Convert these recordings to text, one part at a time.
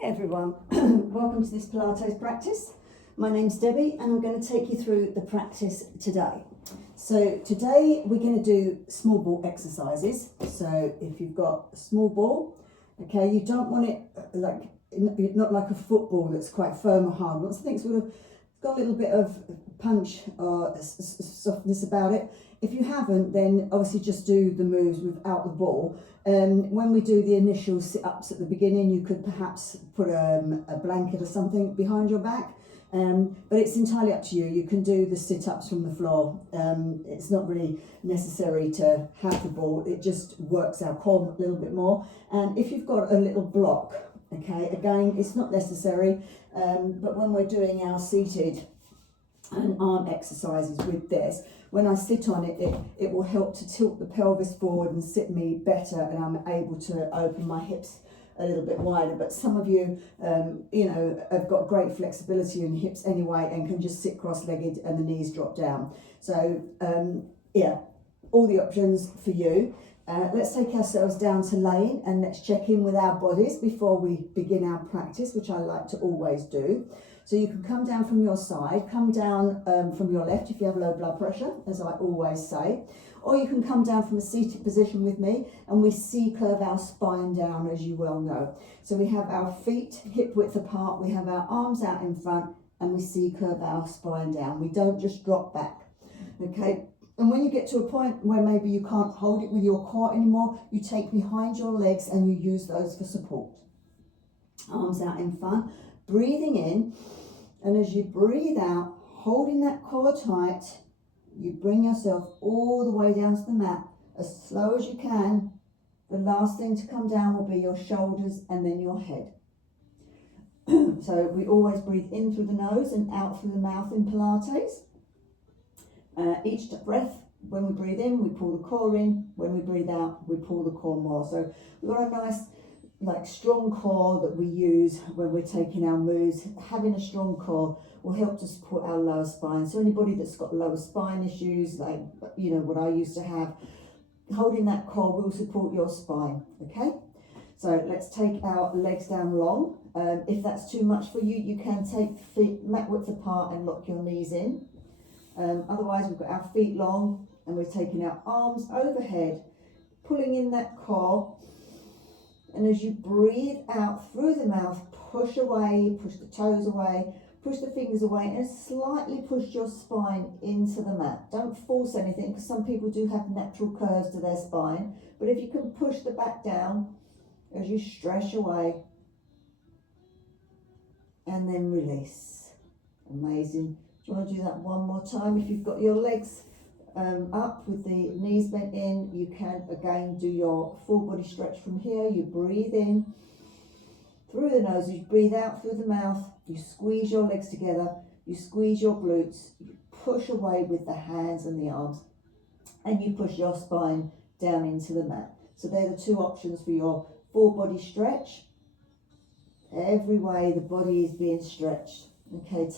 Hey everyone, welcome to this Pilates practice. My name's Debbie and I'm going to take you through the practice today. So today we're going to do small ball exercises. So if you've got a small ball, okay, you don't want it not like a football that's quite firm or hard. You want something sort of got a little bit of punch or softness about it. If you haven't, then obviously just do the moves without the ball. When we do the initial sit-ups at the beginning, you could perhaps put a blanket or something behind your back, but it's entirely up to you. You can do the sit-ups from the floor. It's not really necessary to have the ball. It just works our core a little bit more. And if you've got a little block, okay, again, it's not necessary, but when we're doing our seated and arm exercises with this, when I sit on it, it will help to tilt the pelvis forward and sit me better, and I'm able to open my hips a little bit wider. But some of you, have got great flexibility in hips anyway and can just sit cross-legged and the knees drop down. So, all the options for you. Let's take ourselves down to laying and let's check in with our bodies before we begin our practice, which I like to always do. So you can come down from your side, come down from your left if you have low blood pressure, as I always say, or you can come down from a seated position with me and we C-curve our spine down, as you well know. So we have our feet hip width apart, we have our arms out in front, and we C-curve our spine down. We don't just drop back, okay? And when you get to a point where maybe you can't hold it with your core anymore, you take behind your legs and you use those for support. Arms out in front, breathing in, and as you breathe out, holding that core tight, you bring yourself all the way down to the mat as slow as you can. The last thing to come down will be your shoulders and then your head. So we always breathe in through the nose and out through the mouth in Pilates. Each breath, when we breathe in, we pull the core in. When we breathe out, we pull the core more. So we've got a nice, strong core that we use when we're taking our moves. Having a strong core will help to support our lower spine. So anybody that's got lower spine issues, what I used to have, holding that core will support your spine, okay? So let's take our legs down long. If that's too much for you, you can take the feet mat width apart and lock your knees in. Otherwise, we've got our feet long and we're taking our arms overhead, pulling in that core. And as you breathe out through the mouth, push away, push the toes away, push the fingers away, and slightly push your spine into the mat. Don't force anything, because some people do have natural curves to their spine. But if you can push the back down as you stretch away, and then release. Amazing. Do you want to do that one more time? If you've got your legs up with the knees bent in, you can again do your full body stretch from here. You breathe in through the nose, you breathe out through the mouth, you squeeze your legs together, you squeeze your glutes, you push away with the hands and the arms, and you push your spine down into the mat. So they're the two options for your full body stretch. Every way the body is being stretched. Okay,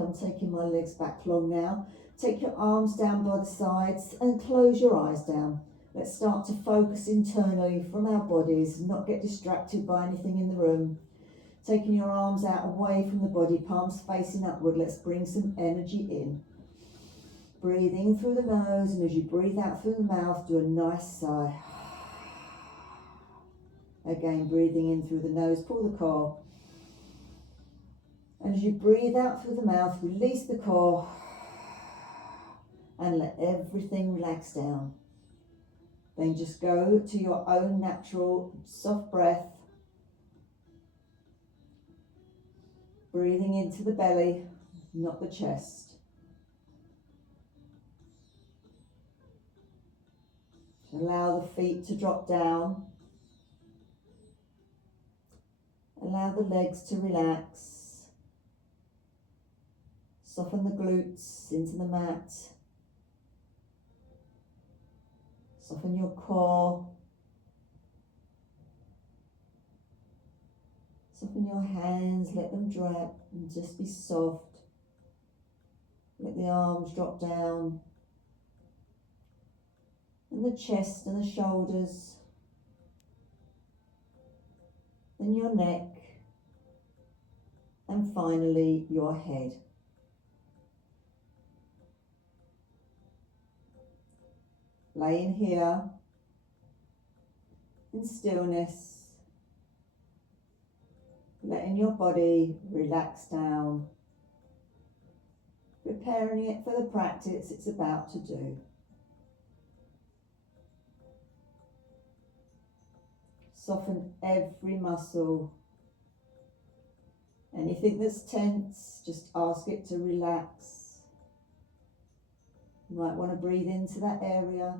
I'm taking my legs back long now. Take your arms down by the sides and close your eyes down. Let's start to focus internally from our bodies, not get distracted by anything in the room. Taking your arms out away from the body, palms facing upward. Let's bring some energy in. Breathing through the nose, and as you breathe out through the mouth, do a nice sigh. Again, breathing in through the nose, pull the core. And as you breathe out through the mouth, release the core and let everything relax down. Then just go to your own natural soft breath. Breathing into the belly, not the chest. Allow the feet to drop down. Allow the legs to relax. Soften the glutes into the mat. Soften your core. Soften your hands, let them drop and just be soft. Let the arms drop down. And the chest and the shoulders. Then your neck. and finally your head. Laying here in stillness, letting your body relax down, preparing it for the practice it's about to do. Soften every muscle. Anything that's tense, just ask it to relax. You might want to breathe into that area.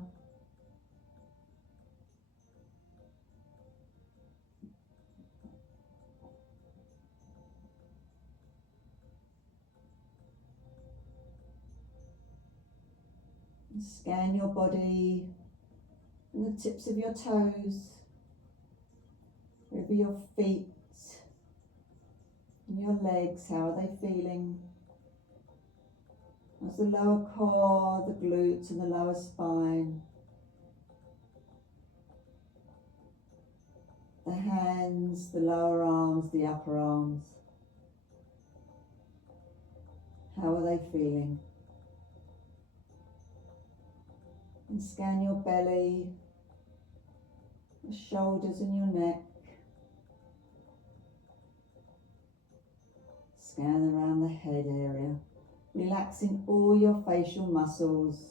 And scan your body from the tips of your toes, over your feet and your legs. How are they feeling? How's the lower core, the glutes and the lower spine? The hands, the lower arms, the upper arms. How are they feeling? And scan your belly, the shoulders and your neck. Scan around the head area, relaxing all your facial muscles.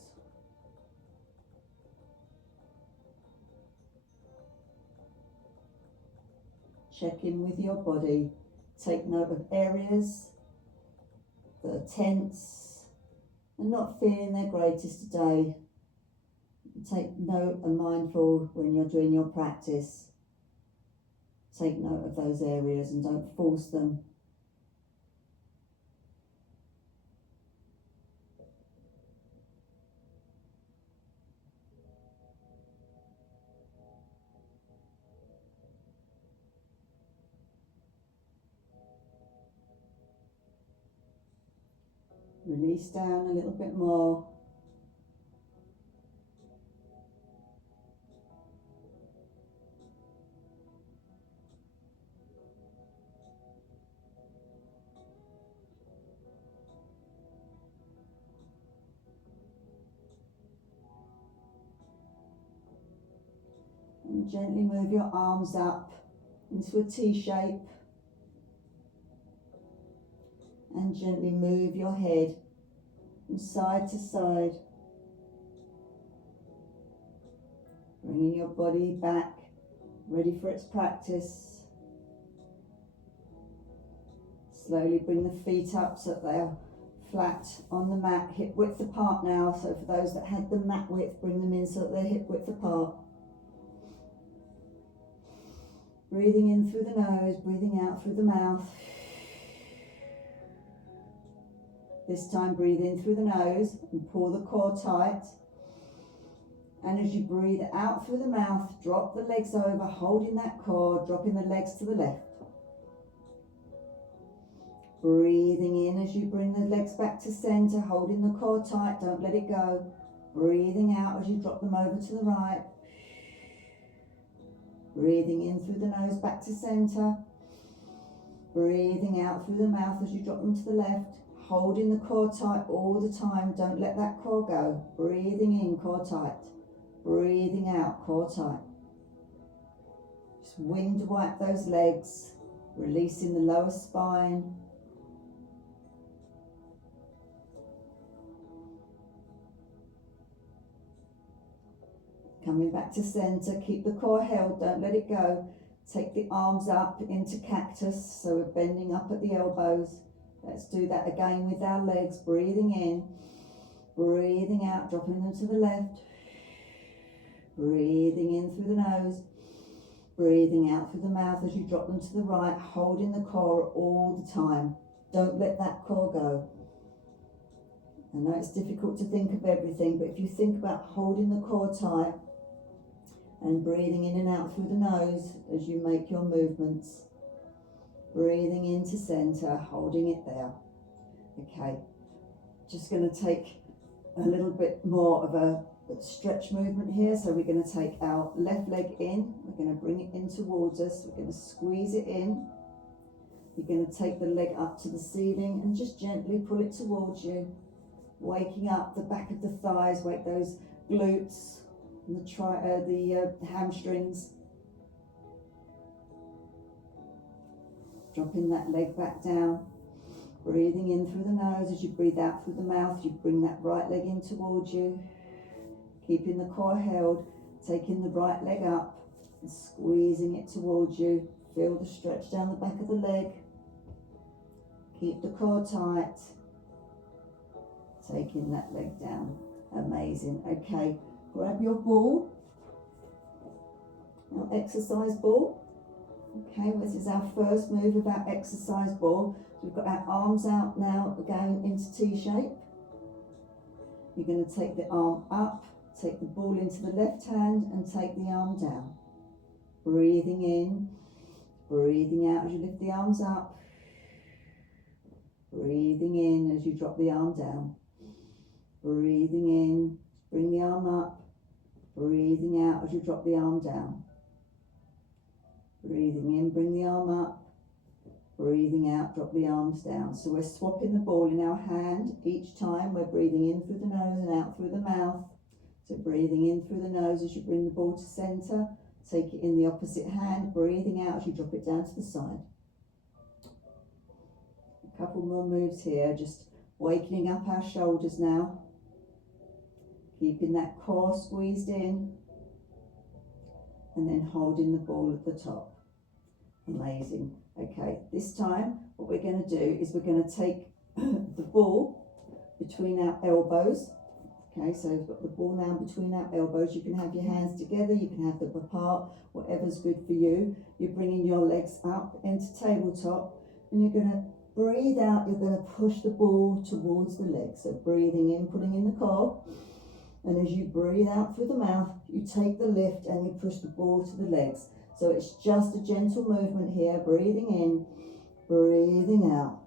Check in with your body. Take note of areas that are tense and not feeling their greatest today. Take note and mindful when you're doing your practice. Take note of those areas and don't force them. Release down a little bit more. And gently move your arms up into a T shape. And gently move your head from side to side. Bringing your body back, ready for its practice. Slowly bring the feet up so that they are flat on the mat, hip width apart now. So for those that had the mat width, bring them in so that they're hip width apart. Breathing in through the nose, breathing out through the mouth. This time breathe in through the nose and pull the core tight. And as you breathe out through the mouth, drop the legs over, holding that core, dropping the legs to the left. Breathing in as you bring the legs back to center, holding the core tight, don't let it go. Breathing out as you drop them over to the right. Breathing in through the nose back to center. Breathing out through the mouth as you drop them to the left. Holding the core tight all the time, don't let that core go. Breathing in, core tight. Breathing out, core tight. Just wind wipe those legs, releasing the lower spine. Coming back to center, keep the core held, don't let it go. Take the arms up into cactus, so we're bending up at the elbows. Let's do that again with our legs, breathing in, breathing out, dropping them to the left. Breathing in through the nose, breathing out through the mouth as you drop them to the right, holding the core all the time. Don't let that core go. I know it's difficult to think of everything, but if you think about holding the core tight and breathing in and out through the nose as you make your movements, breathing into center, holding it there. Okay, just going to take a little bit more of a stretch movement here. So we're going to take our left leg in, we're going to bring it in towards us, we're going to squeeze it in, You're going to take the leg up to the ceiling and just gently pull it towards you, waking up the back of the thighs, wake those glutes and the hamstrings. Dropping that leg back down, breathing in through the nose. As you breathe out through the mouth, you bring that right leg in towards you, keeping the core held, taking the right leg up and squeezing it towards you. Feel the stretch down the back of the leg. Keep the core tight, taking that leg down. Amazing. Okay, grab your ball, your exercise ball. Okay, this is our first move of our exercise ball. So we've got our arms out now, going into T shape. You're going to take the arm up, take the ball into the left hand and take the arm down. Breathing in, breathing out as you lift the arms up. Breathing in as you drop the arm down. Breathing in, bring the arm up. Breathing out as you drop the arm down. Breathing in, bring the arm up. Breathing out, drop the arms down. So we're swapping the ball in our hand each time. We're breathing in through the nose and out through the mouth. So breathing in through the nose as you bring the ball to center. Take it in the opposite hand. Breathing out as you drop it down to the side. A couple more moves here. Just wakening up our shoulders now. Keeping that core squeezed in. And then holding the ball at the top. Amazing. Okay, this time what we're going to do is we're going to take the ball between our elbows. Okay, so we've got the ball now between our elbows. You can have your hands together, you can have them apart, whatever's good for you. You're bringing your legs up into tabletop and you're going to breathe out. You're going to push the ball towards the legs. So breathing in, pulling in the core. And as you breathe out through the mouth, you take the lift and you push the ball to the legs. So it's just a gentle movement here, breathing in, breathing out.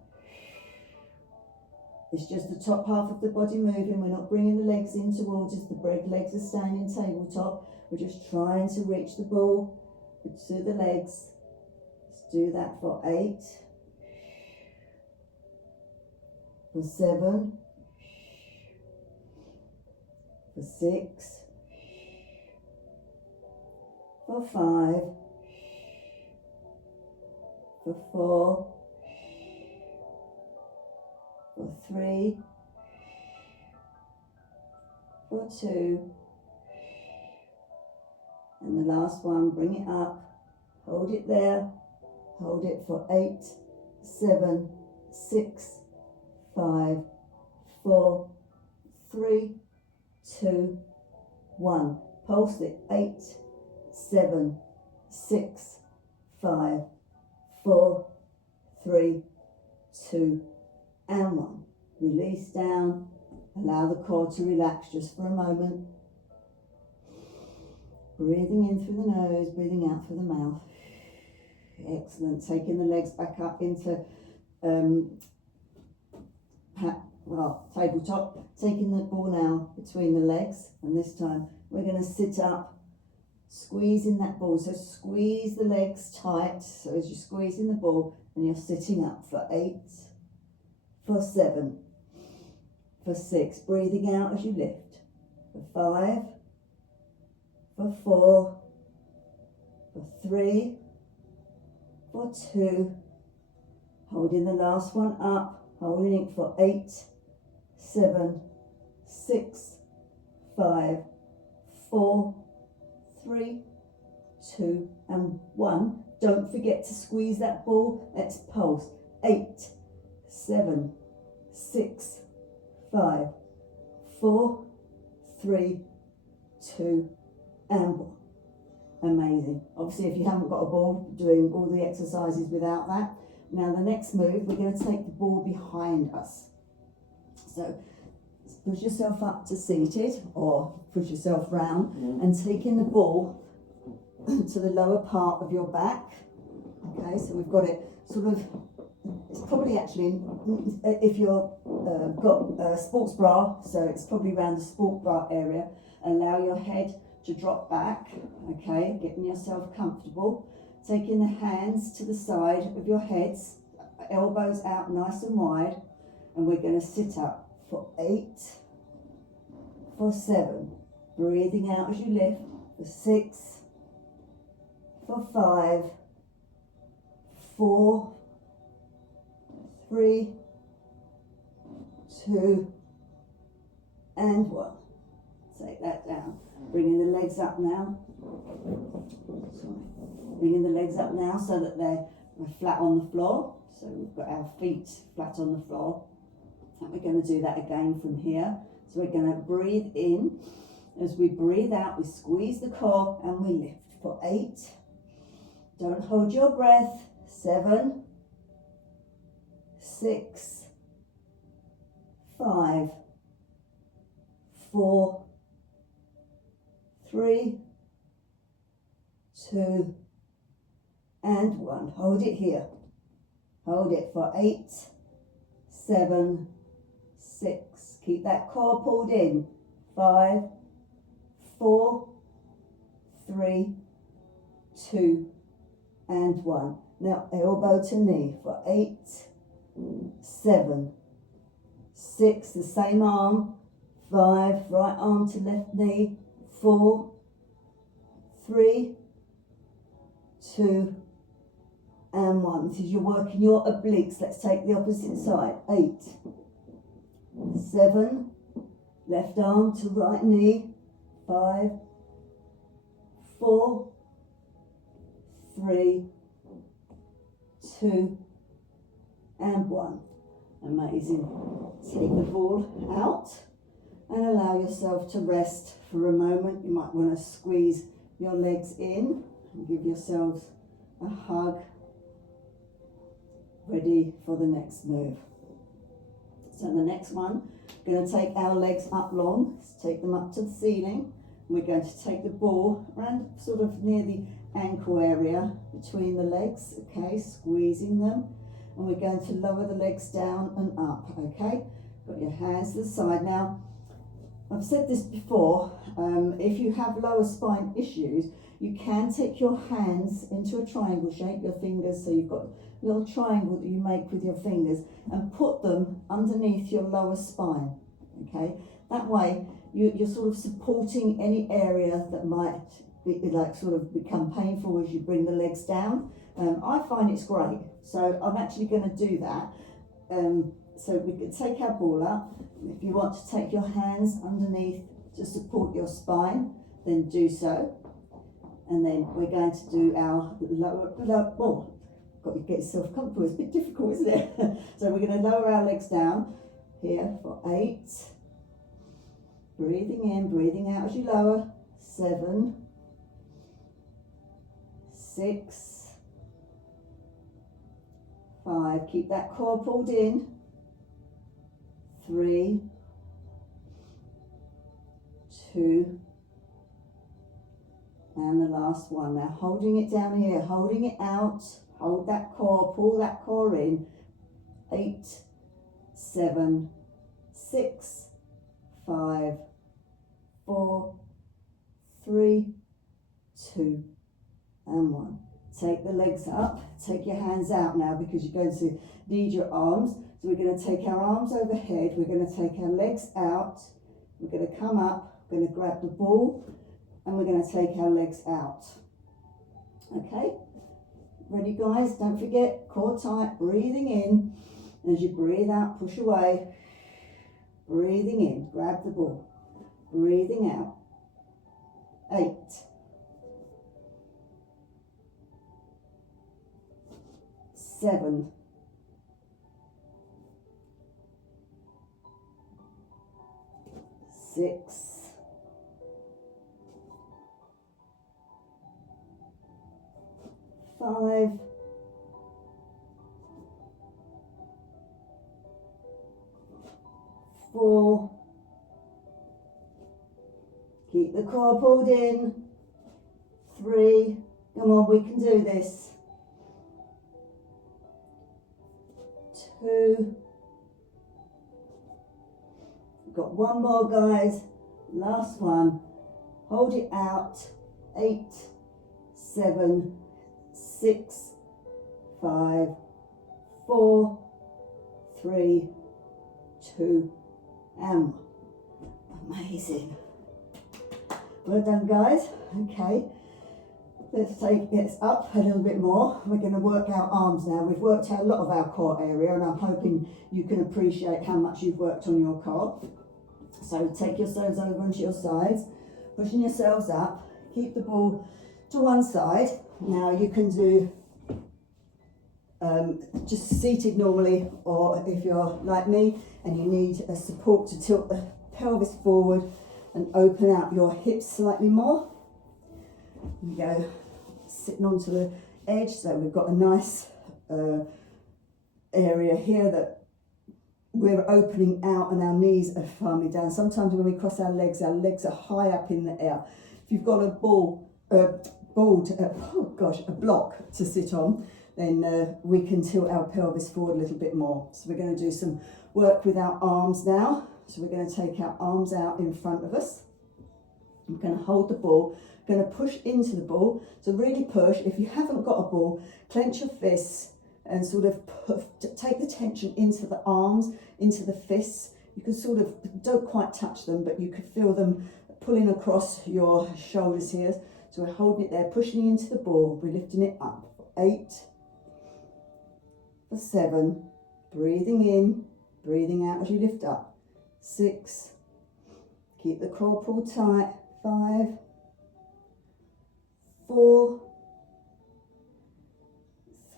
It's just the top half of the body moving. We're not bringing the legs in towards us. The legs are staying in tabletop. We're just trying to reach the ball to the legs. Let's do that for 8, for 7, for 6, for 5, for 4, for 3, for 2, and the last one, bring it up, hold it there, hold it for 8, 7, 6, 5, 4, 3, 2, 1. Pulse it. 8, 7, 6, 5, 4, 3, 2, and 1. Release down. Allow the core to relax just for a moment. Breathing in through the nose, breathing out through the mouth. Excellent. Taking the legs back up into tabletop. Taking the ball now between the legs, and this time we're going to sit up, squeezing that ball. So squeeze the legs tight. So as you're squeezing the ball, and you're sitting up for 8, for 7, for 6. Breathing out as you lift. For 5, for 4, for 3, for 2. Holding the last one up. Holding it for 8, 7, 6, 5, 4, 3, 2, and 1. Don't forget to squeeze that ball. Let's pulse. 8, 7, 6, 5, 4, 3, 2, and 1. Amazing. Obviously, if you haven't got a ball, doing all the exercises without that. Now the next move, we're going to take the ball behind us. So push yourself up to seated or push yourself round and taking the ball to the lower part of your back. Okay, so we've got it sort of, it's probably actually, if you're got a sports bra, so it's probably around the sport bra area. Allow your head to drop back, okay, getting yourself comfortable. Taking the hands to the side of your heads, elbows out nice and wide, and we're going to sit up for 8, for 7, breathing out as you lift, for 6, for 5, 4, 3, 2, and 1. Take that down. Bringing the legs up now. Sorry. Bringing the legs up now so that they're flat on the floor. So we've got our feet flat on the floor. And we're going to do that again from here. So we're going to breathe in. As we breathe out, we squeeze the core and we lift for 8. Don't hold your breath. 7, 6, 5, 4, 3, 2, and 1. Hold it here. Hold it for 8, 7, 6. Keep that core pulled in. 5, 4, 3, 2, and 1. Now elbow to knee for 8, 7, 6. The same arm. 5, right arm to left knee. 4, 3, 2, and 1. This is you're working your obliques. Let's take the opposite side. 8, 7, left arm to right knee. 5, 4, 3, 2, and 1. Amazing. Take the ball out and allow yourself to rest for a moment. You might want to squeeze your legs in and give yourselves a hug. Ready for the next move. So the next one, we're going to take our legs up long. Let's take them up to the ceiling. We're going to take the ball around sort of near the ankle area between the legs, okay, squeezing them. And we're going to lower the legs down and up, okay? Got your hands to the side. Now, I've said this before, if you have lower spine issues, you can take your hands into a triangle shape, your fingers, so you've got a little triangle that you make with your fingers, and put them underneath your lower spine, okay? That way, you're sort of supporting any area that might be, like, sort of become painful as you bring the legs down. I find it's great, so I'm actually going to do that. So we can take our ball up. If you want to take your hands underneath to support your spine, then do so. And then we're going to do our lower ball. Got to get yourself comfortable. It's a bit difficult, isn't it? So we're going to lower our legs down here for 8. Breathing in, breathing out as you lower. 7, 6, 5. Keep that core pulled in. 3, 2, and the last one. Now holding it down here, holding it out, hold that core, pull that core in. 8, 7, 6, 5, 4, 3, 2, and 1. Take the legs up, take your hands out now because you're going to need your arms. So we're going to take our arms overhead, we're going to take our legs out, we're going to come up, we're going to grab the ball, and we're going to take our legs out. Okay, ready guys? Don't forget, core tight, breathing in. As you breathe out, push away, breathing in, grab the ball, breathing out. 8, 7, 6, 5, 4. Keep the core pulled in. 3. Come on, we can do this. 2. Got one more, guys. Last one. Hold it out. 8, 7, 6, 5, 4, 3, 2, and 1. Amazing. Well done, guys. Okay, let's take this up a little bit more. We're going to work our arms now. We've worked out a lot of our core area, and I'm hoping you can appreciate how much you've worked on your core. So take yourselves over onto your sides, pushing yourselves up. Keep the ball to one side. Now you can do just seated normally, or if you're like me and you need a support to tilt the pelvis forward and open out your hips slightly more. You go sitting onto the edge, so we've got a nice area here that we're opening out and our knees are firmly down. Sometimes when we cross our legs are high up in the air. If you've got a block to sit on, then we can tilt our pelvis forward a little bit more. So we're going to do some work with our arms now. So we're going to take our arms out in front of us. We're going to hold the ball, going to push into the ball. So really push. If you haven't got a ball, clench your fists and sort of take the tension into the arms, into the fists. You can sort of, don't quite touch them, but you could feel them pulling across your shoulders here. So we're holding it there, pushing into the ball. We're lifting it up. 8, for 7, breathing in, breathing out as you lift up. 6, keep the core pulled tight. 5, 4,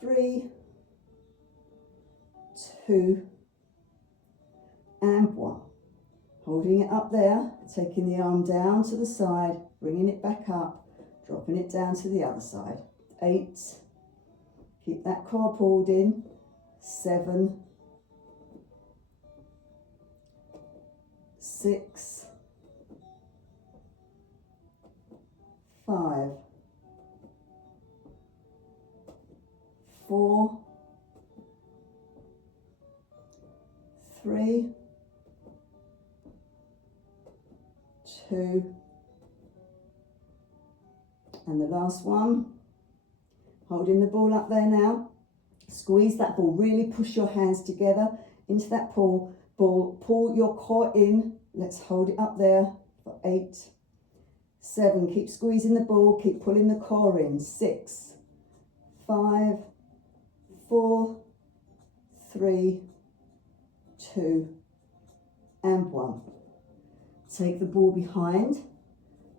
3, 2, and 1. Holding it up there, taking the arm down to the side, bringing it back up, dropping it down to the other side. 8, keep that core pulled in. 7, 6, 5, 4, 3, 2, and the last one. Holding the ball up there now. Squeeze that ball, really push your hands together into that ball. Pull your core in. Let's hold it up there for 8, 7, keep squeezing the ball, keep pulling the core in. 6, 5, 4, 3, 2, and 1. Take the ball behind,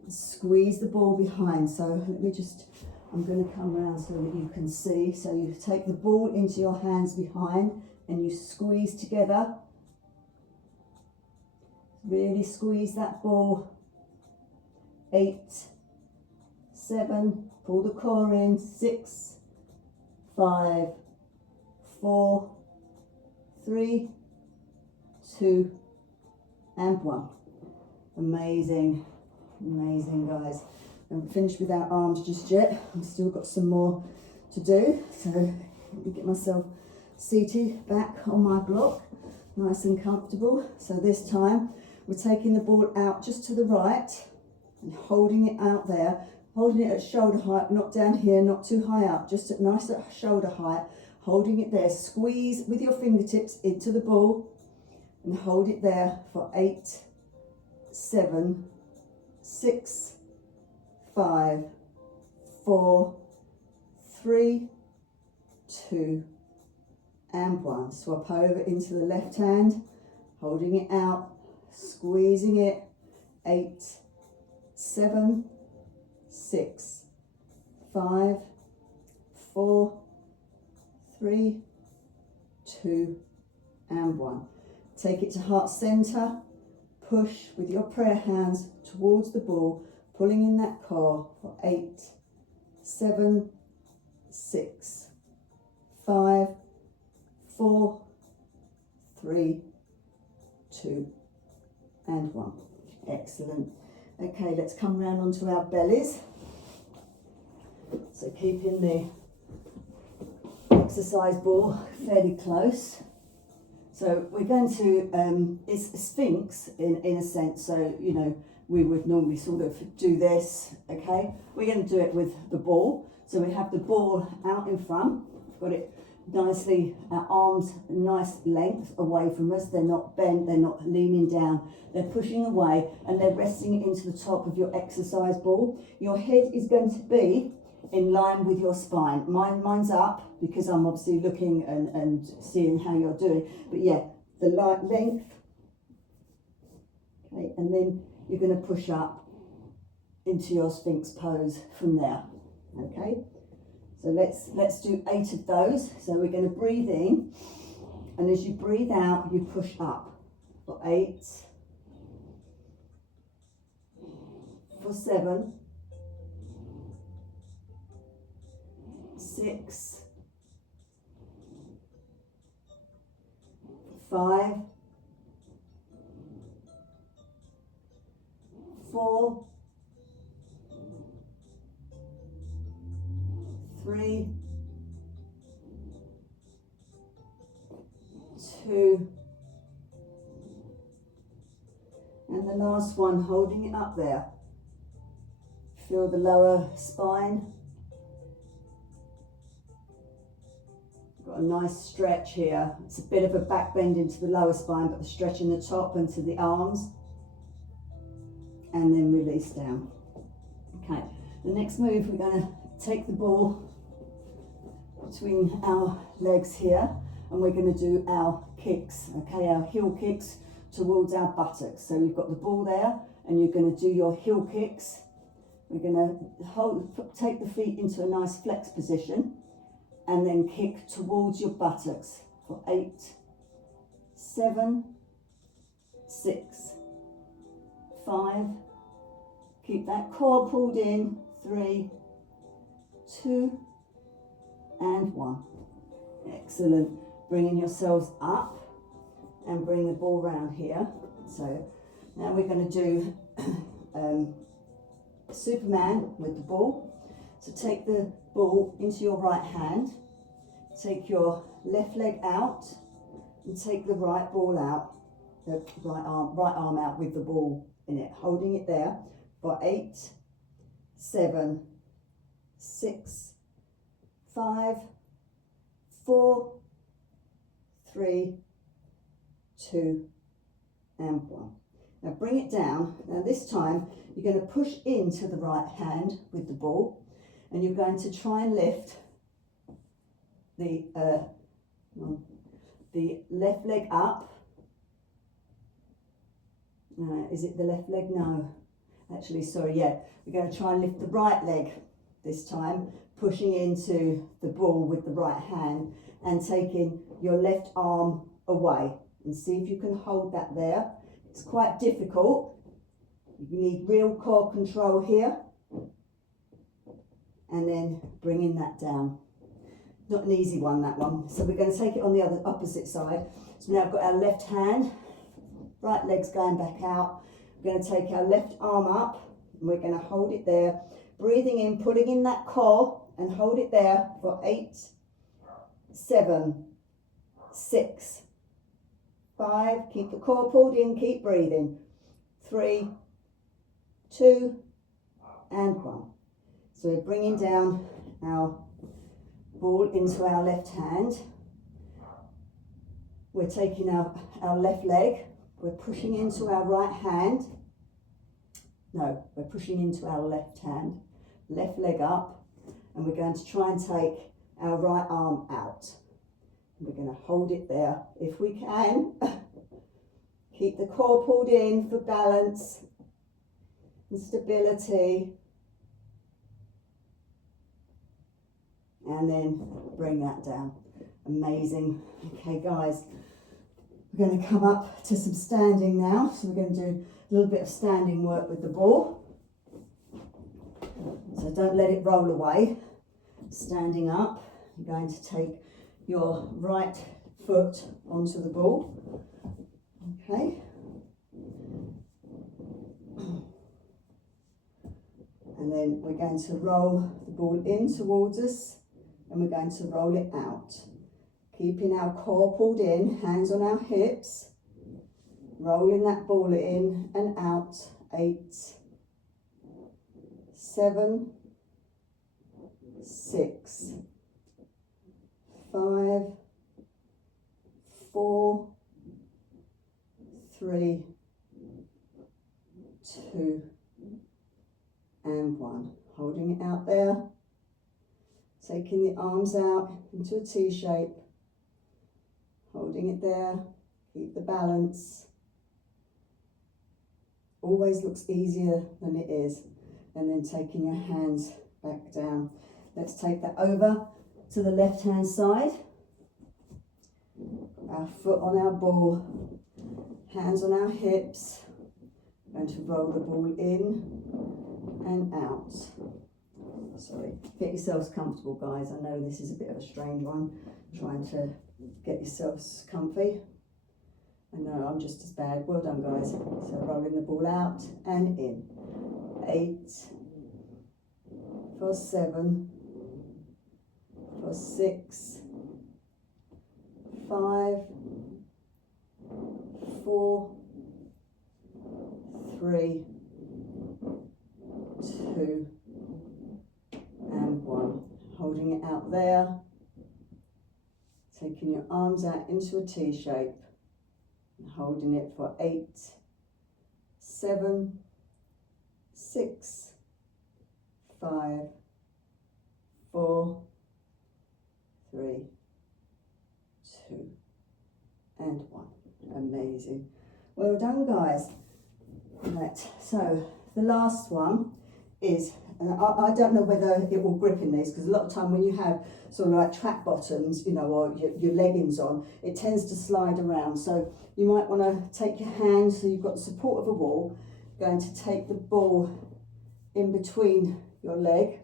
squeeze the ball behind. So let me just, I'm going to come around so that you can see. So you take the ball into your hands behind and you squeeze together. Really squeeze that ball. 8, 7, pull the core in. 6, 5, 4, 3, 2, and 1. Amazing, amazing, guys. I haven't finished with our arms just yet. I've still got some more to do. So let me get myself seated back on my block, nice and comfortable. So this time we're taking the ball out just to the right and holding it out there, holding it at shoulder height, not down here, not too high up, just at nice at shoulder height, holding it there. Squeeze with your fingertips into the ball and hold it there for 8, 7, 6, 5, 4, 3, 2, and 1. Swap over into the left hand, holding it out, squeezing it. 8, 7, 6, 5, 4, 3, 2, and 1. Take it to heart center. Push with your prayer hands towards the ball, pulling in that core for 8, 7, 6, 5, 4, 3, 2, and 1. Excellent. Okay, let's come round onto our bellies. So keeping the exercise ball fairly close. So we're going to, it's a sphinx in a sense, so, you know, we would normally sort of do this, okay? We're going to do it with the ball. So we have the ball out in front, got it nicely, our arms nice length away from us. They're not bent, they're not leaning down, they're pushing away and they're resting into the top of your exercise ball. Your head is going to be in line with your spine. Mine's up because I'm obviously looking and seeing how you're doing. But yeah, the light length. Okay, and then you're going to push up into your Sphinx pose from there. Okay, so let's do 8 of those. So we're going to breathe in, and as you breathe out, you push up for 8, for 7, 6, 5, 4, 3, 2, and the last one, holding it up there. Feel the lower spine. Got a nice stretch here. It's a bit of a back bend into the lower spine, but the stretch in the top and to the arms. And then release down. Okay, the next move, we're going to take the ball between our legs here, and we're going to do our kicks, okay, our heel kicks towards our buttocks. So you've got the ball there, and you're going to do your heel kicks. We're going to take the feet into a nice flex position, and then kick towards your buttocks for 8, 7, 6, 5, keep that core pulled in, 3, 2, and 1. Excellent. Bringing yourselves up and bring the ball round here. So now we're going to do Superman with the ball. So take the ball into your right hand, take your left leg out, and take the right ball out, the right arm out with the ball in it, holding it there for 8, 7, 6, 5, 4, 3, 2, and 1. Now bring it down. Now this time you're going to push into the right hand with the ball, and you're going to try and lift the left leg up. Is it the left leg? No. Actually, sorry, yeah. We're going to try and lift the right leg this time, pushing into the ball with the right hand and taking your left arm away. And see if you can hold that there. It's quite difficult. You need real core control here. And then bringing that down. Not an easy one, that one. So we're going to take it on the other opposite side. So now I've got our left hand, right leg's going back out. We're going to take our left arm up and we're going to hold it there. Breathing in, pulling in that core and hold it there for 8, 7, 6, 5, keep the core pulled in, keep breathing. 3, 2, and 1. So we're bringing down our ball into our left hand. We're taking our left leg, we're pushing into our right hand. No, we're pushing into our left hand, left leg up, and we're going to try and take our right arm out. We're going to hold it there if we can. Keep the core pulled in for balance and stability. And then bring that down. Amazing. Okay, guys, we're going to come up to some standing now. So we're going to do a little bit of standing work with the ball. So don't let it roll away. Standing up, you're going to take your right foot onto the ball. Okay. And then we're going to roll the ball in towards us and we're going to roll it out. Keeping our core pulled in, hands on our hips, rolling that ball in and out. 8, 7, 6, 5, 4, 3, 2, and 1. Holding it out there. Taking the arms out into a T shape. Holding it there. Keep the balance. Always looks easier than it is. And then taking your hands back down. Let's take that over to the left hand side. Our foot on our ball, hands on our hips. Going to roll the ball in and out. Sorry, get yourselves comfortable, guys. I know this is a bit of a strange one, trying to get yourselves comfy. I know I'm just as bad. Well done, guys. So rolling the ball out and in. 8, for 7, for 6, 5, 4, 3, 2, and 1. Holding it out there. Taking your arms out into a T shape. And holding it for 8, 7, 6, 5, 4, 3, 2, and 1. Amazing. Well done, guys. Right, so the last one is, and I don't know whether it will grip in these, because a lot of time when you have sort of like track bottoms, you know, or your leggings on, it tends to slide around. So you might want to take your hand, so you've got the support of a wall, going to take the ball in between your leg,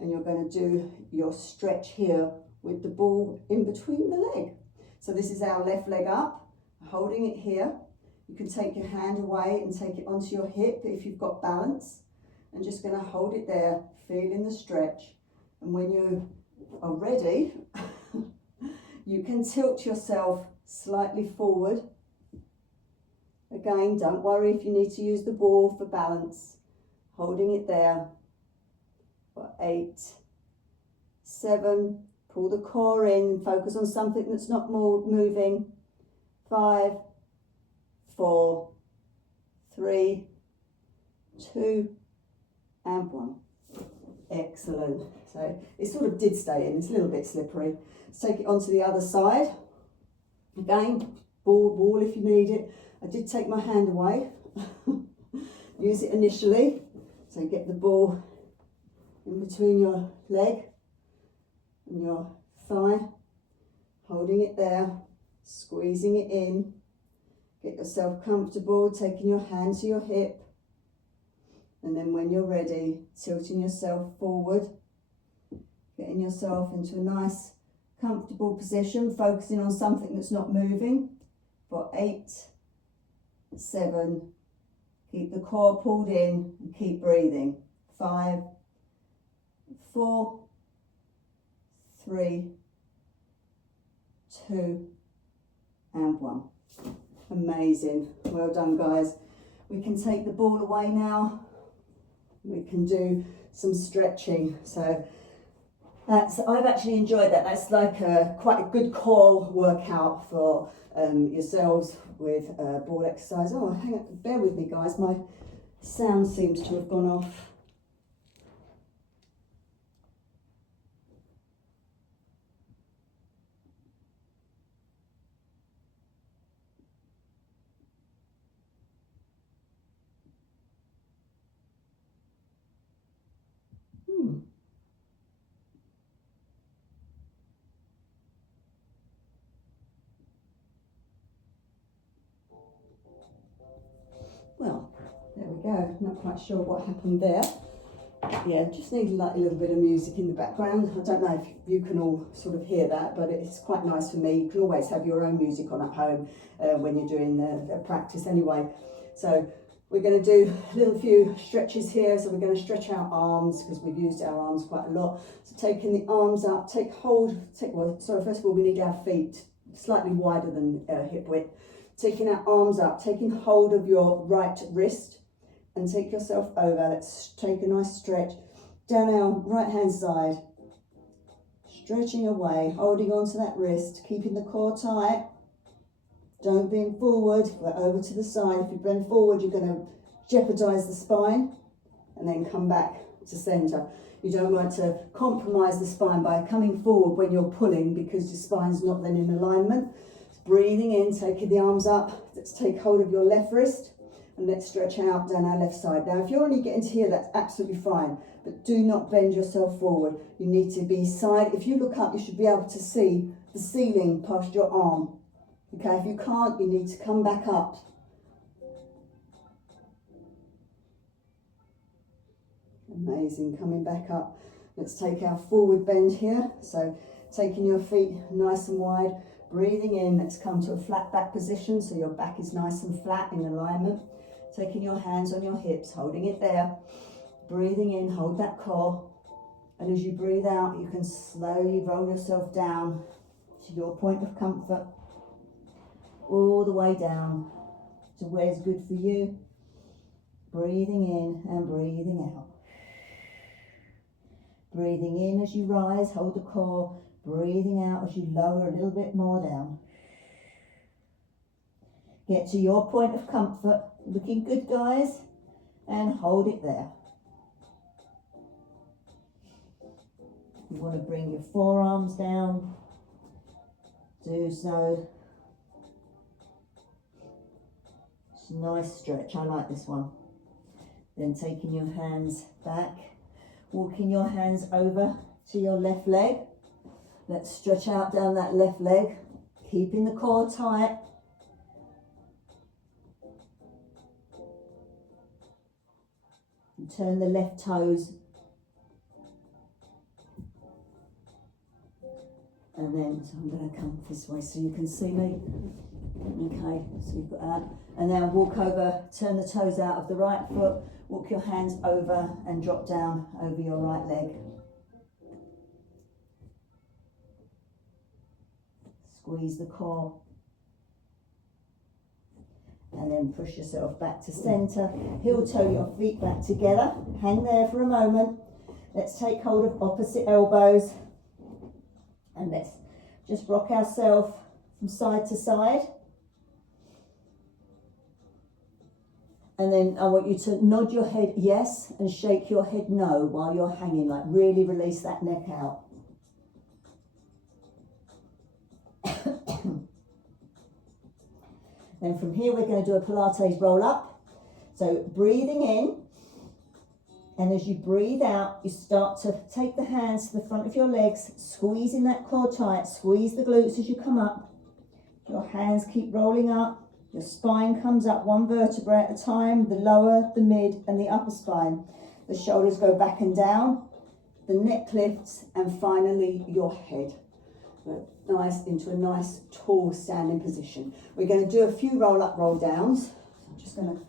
and you're going to do your stretch here with the ball in between the leg. So this is our left leg up, holding it here. You can take your hand away and take it onto your hip if you've got balance. And just going to hold it there, feeling the stretch. And when you are ready, you can tilt yourself slightly forward. Again, don't worry if you need to use the ball for balance. Holding it there for 8, 7, pull the core in, focus on something that's not moving. 5, 4, 3, 2, and 1. Excellent. So it sort of did stay in. It's a little bit slippery. Let's take it onto the other side. Again, ball if you need it. I did take my hand away. Use it initially. So get the ball in between your leg and your thigh. Holding it there. Squeezing it in. Get yourself comfortable, taking your hand to your hip. And then when you're ready, tilting yourself forward, getting yourself into a nice, comfortable position, focusing on something that's not moving. For 8, 7, keep the core pulled in and keep breathing. 5, 4, 3, 2, and 1. Amazing. Well done, guys. We can take the ball away now. We can do some stretching. So I've actually enjoyed that. That's like quite a good core workout for yourselves with ball exercise. Oh, hang on, bear with me, guys. My sound seems to have gone off. Well, there we go. Not quite sure what happened there. Yeah, just need like a little bit of music in the background. I don't know if you can all sort of hear that, but it's quite nice for me. You can always have your own music on at home when you're doing the practice anyway. So we're going to do a little few stretches here. So we're going to stretch our arms because we've used our arms quite a lot. So taking the arms up, take hold, first of all we need our feet slightly wider than hip width. Taking our arms up, taking hold of your right wrist and take yourself over. Let's take a nice stretch down our right hand side. Stretching away, holding on to that wrist, keeping the core tight. Don't bend forward, we're over to the side. If you bend forward, you're going to jeopardize the spine and then come back to center. You don't want to compromise the spine by coming forward when you're pulling because your spine's not then in alignment. Breathing in, taking the arms up. Let's take hold of your left wrist and let's stretch out down our left side. Now, if you're only getting to here, that's absolutely fine, but do not bend yourself forward. You need to be side. If you look up, you should be able to see the ceiling past your arm. Okay, if you can't, you need to come back up. Amazing, coming back up. Let's take our forward bend here. So taking your feet nice and wide, breathing in, let's come to a flat back position so your back is nice and flat in alignment. Taking your hands on your hips, holding it there. Breathing in, hold that core. And as you breathe out, you can slowly roll yourself down to your point of comfort. All the way down to where's good for you. Breathing in and breathing out. Breathing in as you rise, hold the core. Breathing out as you lower a little bit more down. Get to your point of comfort. Looking good, guys. And hold it there. You want to bring your forearms down. Do so. It's a nice stretch. I like this one. Then taking your hands back. Walking your hands over to your left leg. Let's stretch out down that left leg, keeping the core tight. And turn the left toes. And then, so I'm going to come this way so you can see me. Okay, so you've got that. And then walk over, turn the toes out of the right foot. Walk your hands over and drop down over your right leg. Squeeze the core. And then push yourself back to center. Heel toe your feet back together. Hang there for a moment. Let's take hold of opposite elbows. And let's just rock ourselves from side to side. And then I want you to nod your head yes and shake your head no while you're hanging, like really release that neck out. Then from here we're going to do a Pilates roll up. So breathing in, and as you breathe out, you start to take the hands to the front of your legs, squeezing that core tight, squeeze the glutes as you come up. Your hands keep rolling up. Your spine comes up one vertebra at a time, the lower, the mid and the upper spine. The shoulders go back and down, the neck lifts, and finally your head. Nice, into a nice tall standing position. We're going to do a few roll up, roll downs. I'm just going to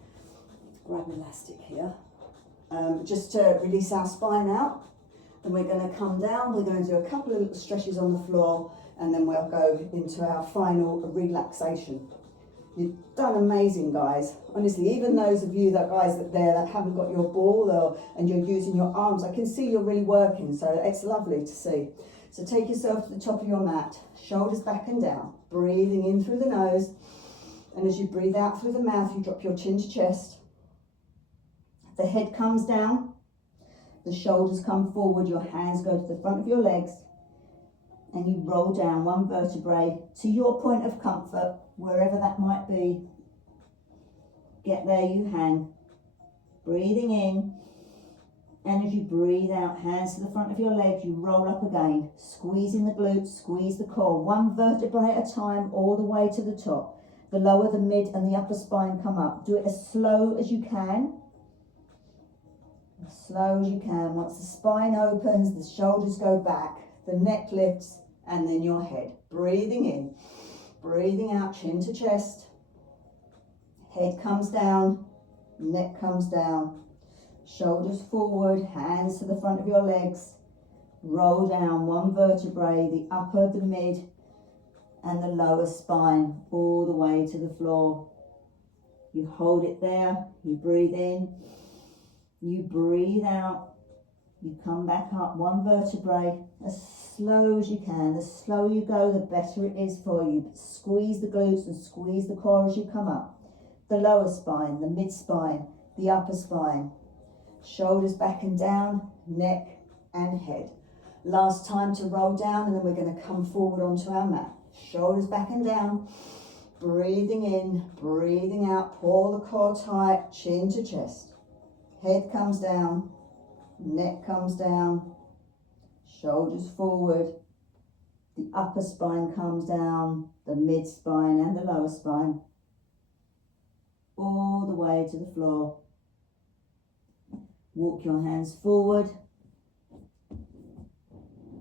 grab an elastic here. Just to release our spine out. Then we're going to come down, we're going to do a couple of little stretches on the floor, and then we'll go into our final relaxation. You've done amazing, guys. Honestly, even those of you that haven't got your ball and you're using your arms, I can see you're really working, so it's lovely to see. So take yourself to the top of your mat, shoulders back and down, breathing in through the nose, and as you breathe out through the mouth, you drop your chin to chest. The head comes down, the shoulders come forward, your hands go to the front of your legs, and you roll down one vertebrae to your point of comfort, wherever that might be. Get there, you hang. Breathing in, and as you breathe out, hands to the front of your legs, you roll up again, squeezing the glutes, squeeze the core, one vertebrae at a time, all the way to the top. The lower, the mid, and the upper spine come up. Do it as slow as you can. As slow as you can. Once the spine opens, the shoulders go back, the neck lifts, and then your head. Breathing in, breathing out, chin to chest. Head comes down, neck comes down. Shoulders forward, hands to the front of your legs. Roll down one vertebrae, the upper, the mid, and the lower spine, all the way to the floor. You hold it there, you breathe in, you breathe out, You come back up one vertebrae as slow as you can. The slower you go, the better it is for you. Squeeze the glutes and squeeze the core as you come up. The lower spine, the mid spine, the upper spine. Shoulders back and down, neck and head. Last time to roll down, and then we're going to come forward onto our mat. Shoulders back and down, breathing in, breathing out. Pull the core tight, chin to chest. Head comes down, neck comes down, shoulders forward. The upper spine comes down, the mid spine and the lower spine, all the way to the floor. Walk your hands forward.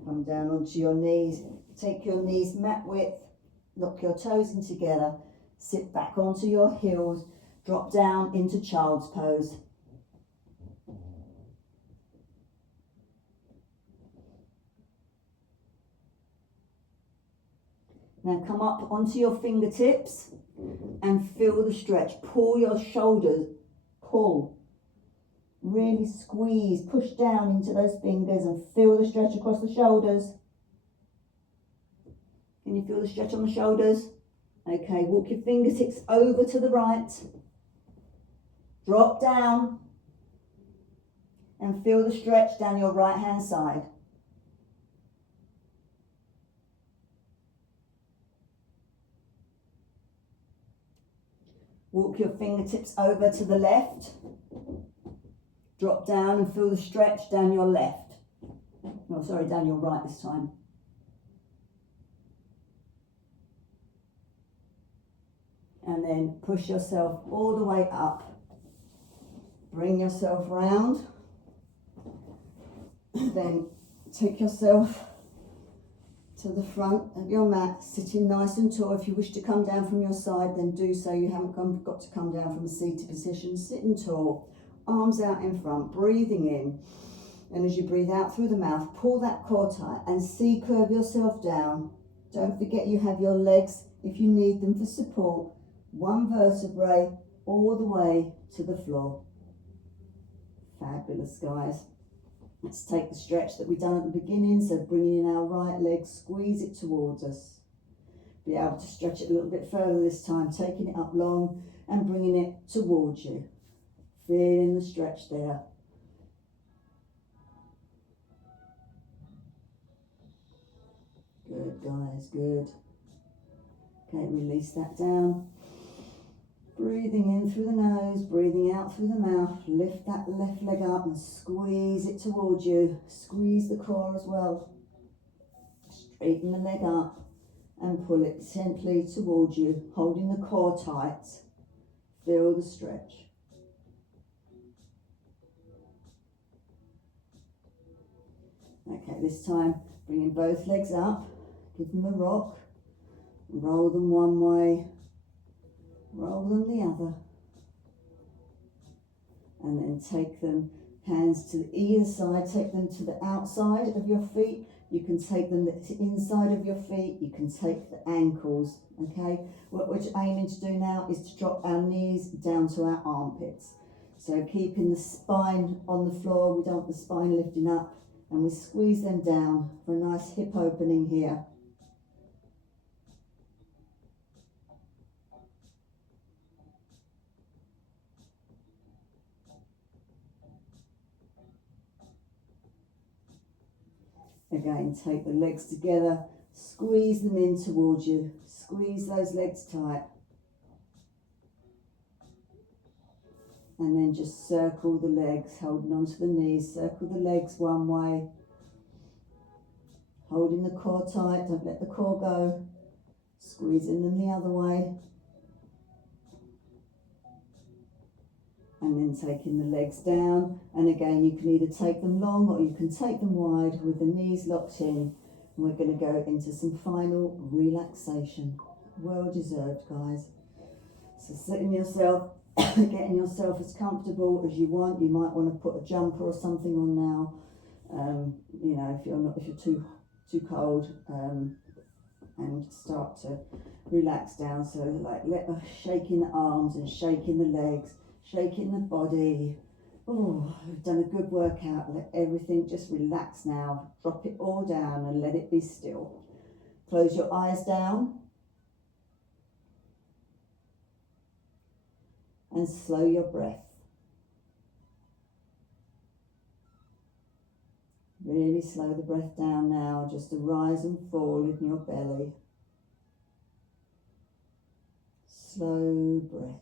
Come down onto your knees. Take your knees mat width. Lock your toes in together. Sit back onto your heels. Drop down into child's pose. Now come up onto your fingertips and feel the stretch. Pull your shoulders. Pull. Really squeeze, push down into those fingers and feel the stretch across the shoulders. Can you feel the stretch on the shoulders? Okay, walk your fingertips over to the right. Drop down and feel the stretch down your right hand side. Walk your fingertips over to the left. Drop down and feel the stretch down your left. Oh, sorry, down your right this time. And then push yourself all the way up. Bring yourself round. Then take yourself to the front of your mat, sitting nice and tall. If you wish to come down from your side, then do so. You haven't got to come down from a seated position. Sitting tall. Arms out in front, breathing in, and as you breathe out through the mouth, pull that core tight and C-curve yourself down. Don't forget you have your legs, if you need them for support, one vertebrae all the way to the floor. Fabulous, guys. Let's take the stretch that we've done at the beginning, so bringing in our right leg, squeeze it towards us. Be able to stretch it a little bit further this time, taking it up long and bringing it towards you. Feeling the stretch there. Good, guys, good. Okay, release that down. Breathing in through the nose, breathing out through the mouth. Lift that left leg up and squeeze it towards you. Squeeze the core as well. Straighten the leg up and pull it gently towards you, holding the core tight. Feel the stretch. Okay, this time bringing both legs up, give them a rock, roll them one way, roll them the other, and then take them hands to either side, take them to the outside of your feet, you can take them to the inside of your feet, you can take the ankles, okay? What we're aiming to do now is to drop our knees down to our armpits. So keeping the spine on the floor, we don't want the spine lifting up, and we squeeze them down for a nice hip opening here. Again, take the legs together, squeeze them in towards you, squeeze those legs tight. And then just circle the legs, holding onto the knees, circle the legs one way, holding the core tight, don't let the core go, squeezing them the other way. And then taking the legs down, and again you can either take them long or you can take them wide with the knees locked in. And we're going to go into some final relaxation. Well deserved, guys. So sitting yourself, getting yourself as comfortable as you want. You might want to put a jumper or something on now. You know, if you're too cold, and start to relax down. So like shaking the arms and shaking the legs, shaking the body, Oh, we've done a good workout. Let everything just relax now. Drop it all down and let it be still. Close your eyes down and slow your breath. Really slow the breath down now, just to rise and fall in your belly. Slow breath.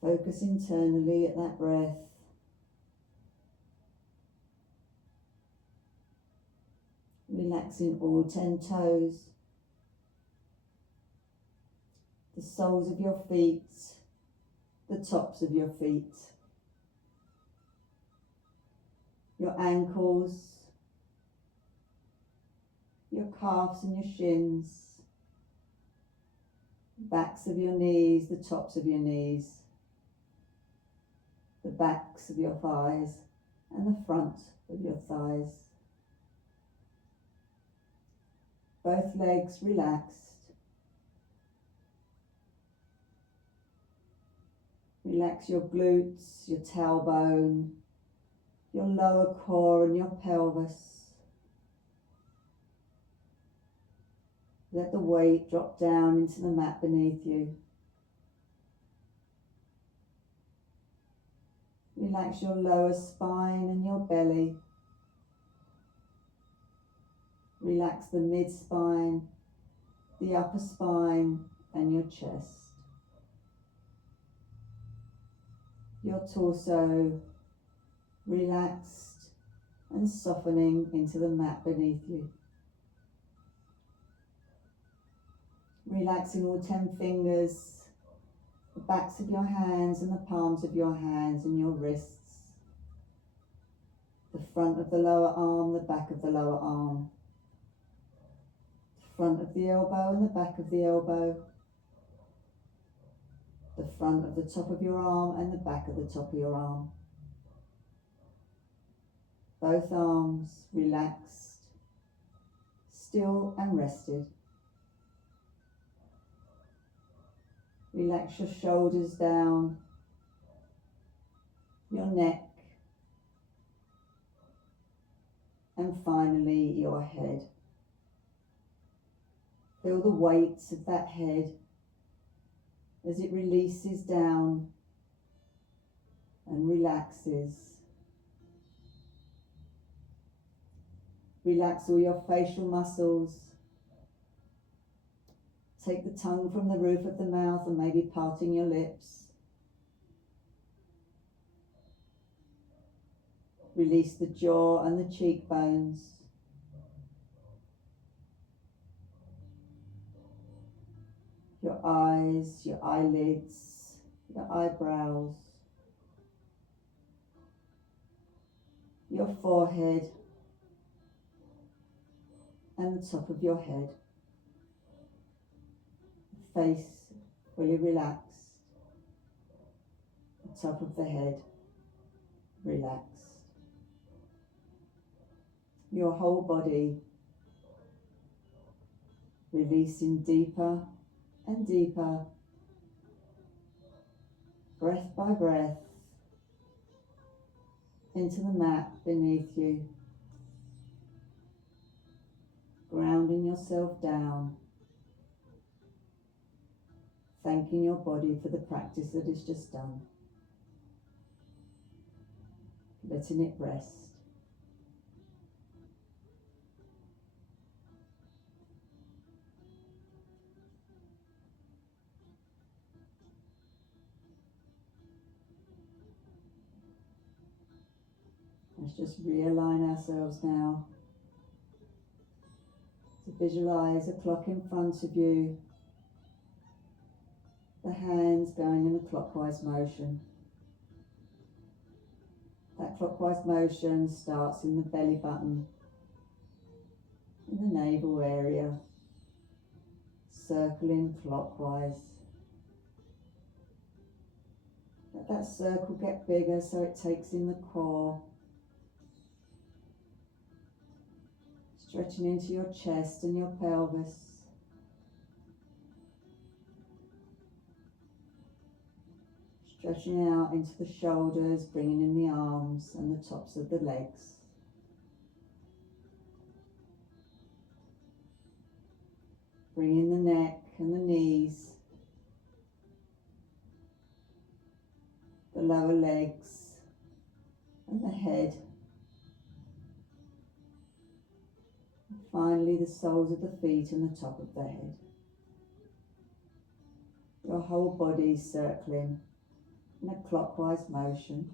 Focus internally at that breath. Relaxing all 10 toes, the soles of your feet, the tops of your feet, your ankles, your calves and your shins, backs of your knees, the tops of your knees, the backs of your thighs and the front of your thighs. Both legs relaxed. Relax your glutes, your tailbone, your lower core and your pelvis. Let the weight drop down into the mat beneath you. Relax your lower spine and your belly. Relax the mid-spine, the upper spine and your chest. Your torso relaxed and softening into the mat beneath you. Relaxing all 10 fingers, the backs of your hands and the palms of your hands and your wrists, the front of the lower arm, the back of the lower arm, the front of the elbow and the back of the elbow, the front of the top of your arm and the back of the top of your arm. Both arms relaxed, still and rested. Relax your shoulders down, your neck, and finally your head. Feel the weight of that head as it releases down and relaxes. Relax all your facial muscles. Take the tongue from the roof of the mouth and maybe parting your lips. Release the jaw and the cheekbones. Your eyes, your eyelids, your eyebrows, your forehead, and the top of your head. Face fully relaxed, the top of the head relaxed. Your whole body releasing deeper and deeper, breath by breath, into the mat beneath you, grounding yourself down, thanking your body for the practice that is just done, letting it rest. Let's just realign ourselves now to visualize a clock in front of you, the hands going in a clockwise motion. That clockwise motion starts in the belly button, in the navel area, circling clockwise. Let that circle get bigger so it takes in the core, stretching into your chest and your pelvis. Stretching out into the shoulders, bringing in the arms and the tops of the legs. Bringing the neck and the knees, the lower legs and the head. And finally the soles of the feet and the top of the head. Your whole body circling in a clockwise motion.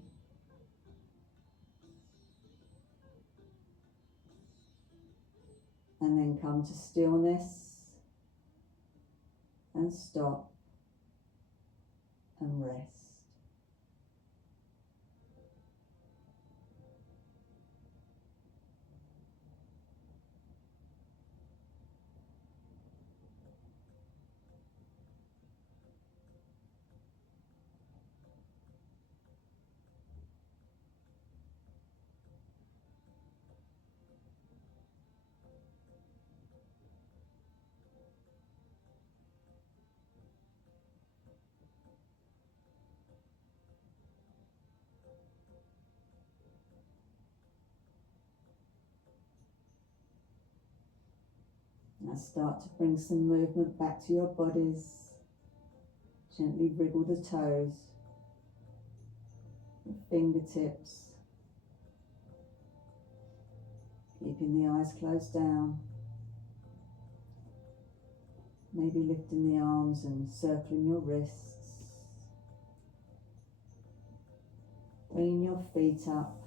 And then come to stillness and stop and rest. Now start to bring some movement back to your bodies. Gently wriggle the toes, the fingertips, keeping the eyes closed down. Maybe lifting the arms and circling your wrists. Bringing your feet up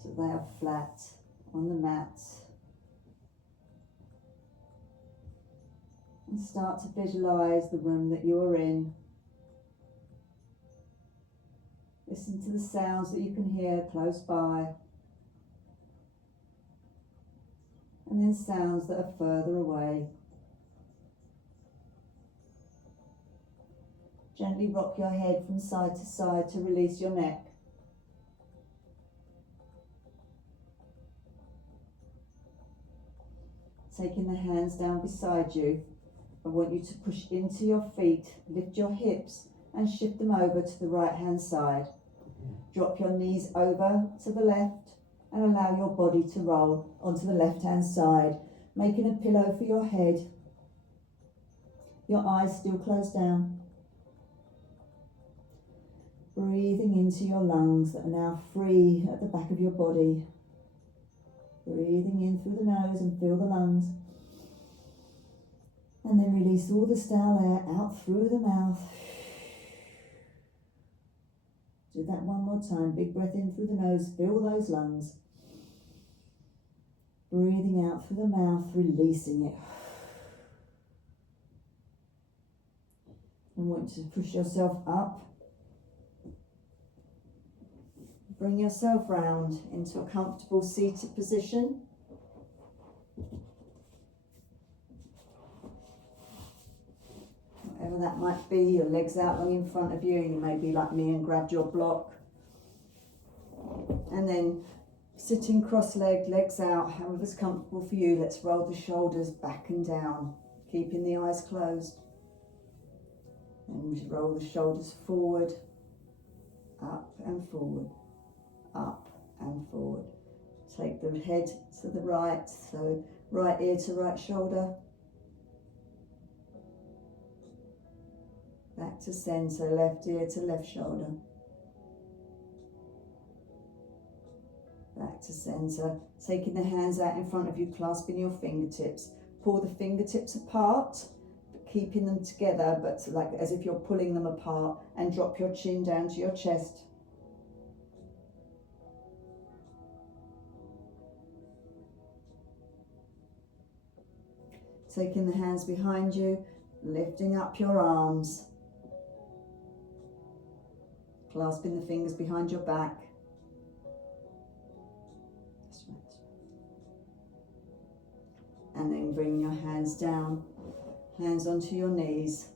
so they are flat on the mat. And start to visualize the room that you are in. Listen to the sounds that you can hear close by. And then sounds that are further away. Gently rock your head from side to side to release your neck. Taking the hands down beside you, I want you to push into your feet, lift your hips and shift them over to the right hand side. Drop your knees over to the left and allow your body to roll onto the left hand side, making a pillow for your head. Your eyes still closed down. Breathing into your lungs that are now free at the back of your body. Breathing in through the nose and fill the lungs. And then release all the stale air out through the mouth. Do that one more time. Big breath in through the nose, fill those lungs. Breathing out through the mouth, releasing it. And want to push yourself up. Bring yourself round into a comfortable seated position. Whatever that might be, your legs out long in front of you. You may be like me and grabbed your block. And then sitting cross-legged, legs out, however's comfortable for you. Let's roll the shoulders back and down, keeping the eyes closed. And roll the shoulders forward, up and forward, up and forward. Take the head to the right, so right ear to right shoulder. Back to centre, left ear to left shoulder. Back to centre. Taking the hands out in front of you, clasping your fingertips. Pull the fingertips apart, keeping them together, but like as if you're pulling them apart, and drop your chin down to your chest. Taking the hands behind you, lifting up your arms. Clasping the fingers behind your back. And then bring your hands down, hands onto your knees.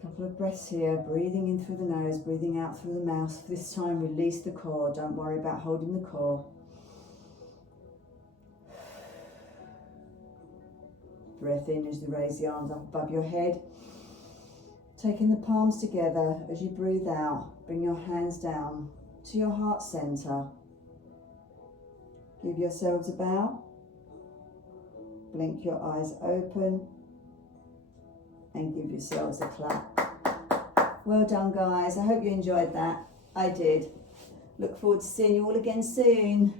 Couple of breaths here, breathing in through the nose, breathing out through the mouth. This time release the core, don't worry about holding the core. Breath in as you raise the arms up above your head. Taking the palms together as you breathe out, bring your hands down to your heart center. Give yourselves a bow. Blink your eyes open and give yourselves a clap. Well done, guys. I hope you enjoyed that. I did. Look forward to seeing you all again soon.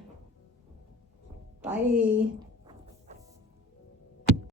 Bye.